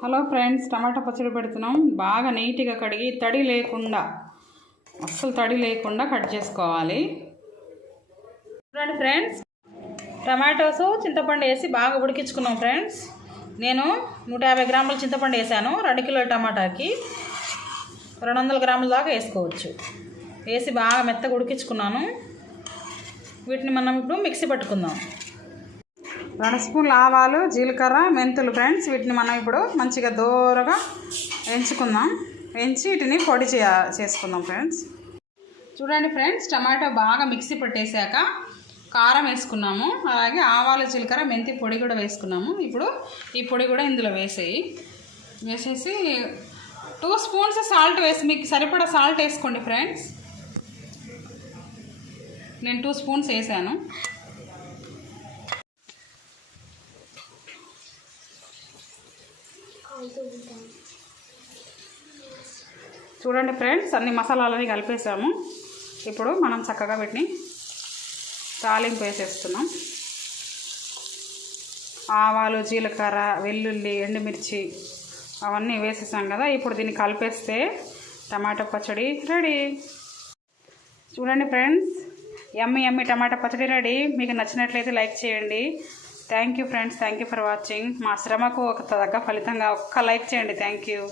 Hello friends, టమాటా పచ్చడి పెడుతున్నాం. బాగా నీట్గా కడిగి తడి లేకుండా, అస్సలు తడి లేకుండా కట్ చేసుకోవాలి. చూడండి ఫ్రెండ్స్, టమాటోస్ చింతపండు వేసి బాగా ఉడికించుకున్నాం ఫ్రెండ్స్. నేను 150 గ్రాముల చింతపండు వేసాను. 2 కిలోల టమాటాకి 200 గ్రాముల దాకా వేసుకోవచ్చు. వేసి బాగా మెత్తగా ఉడికించుకున్నాను. వీటిని మనం ఇప్పుడు మిక్సీ పట్టుకుందాం. 2 స్పూన్ల ఆవాలు, జీలకర్ర, మెంతులు ఫ్రెండ్స్. వీటిని మనం ఇప్పుడు మంచిగా దూరగా వేయించుకుందాం. వేయించి వీటిని పొడి చేసుకుందాం ఫ్రెండ్స్. చూడండి ఫ్రెండ్స్, టమాటా బాగా మిక్సీ పట్టేశాక కారం వేసుకున్నాము. అలాగే ఆవాలు, జీలకర్ర, మెంతి పొడి కూడా వేసుకున్నాము. ఇప్పుడు ఈ పొడి కూడా ఇందులో వేసేసి 2 స్పూన్స్ సాల్ట్ వేసి, మీకు సరిపడా సాల్ట్ వేసుకోండి ఫ్రెండ్స్. నేను 2 స్పూన్స్ వేసాను. చూడండి ఫ్రెండ్స్, అన్ని మసాలాలని కలిపేసాము. ఇప్పుడు మనం చక్కగా వీటిని తాలింపు వేసేస్తున్నాం. ఆవాలు, జీలకర్ర, వెల్లుల్లి, ఎండుమిర్చి అవన్నీ వేసేసాం కదా. ఇప్పుడు దీన్ని కలిపేస్తే టమాటా పచ్చడి రెడీ. చూడండి ఫ్రెండ్స్, యమ్మీ టమాటా పచ్చడి రెడీ. మీకు నచ్చినట్లయితే లైక్ చేయండి. Thank you friends, thank you for watching. మా శ్రమకు ఒక తగ్గ ఫలితంగా ఒక్క లైక్ చేయండి. Thank you.